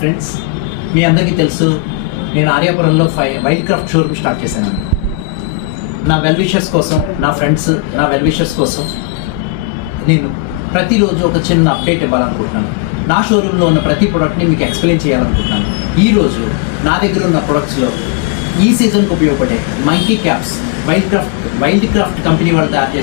Friends, మీ అందరికీ తెలుసు నేను ఆర్యాపురంలో వైల్డ్ క్రాఫ్ట్ షోరూమ్ స్టార్ట్ చేశాను. నా వెల్ విషర్స్ కోసం, నా ఫ్రెండ్స్, నా వెల్ విషర్స్ కోసం నేను ప్రతిరోజు ఒక చిన్న అప్డేట్ ఇవ్వాలనుకుంటున్నాను. నా షోరూంలో ఉన్న ప్రతి ప్రోడక్ట్ని మీకు ఎక్స్ప్లెయిన్ చేయాలనుకుంటున్నాను. ఈరోజు నా దగ్గర ఉన్న ప్రొడక్ట్స్లో ఈ సీజన్కి ఉపయోగపడే monkey caps wild craft company వాళ్ళు తయారు చేసిన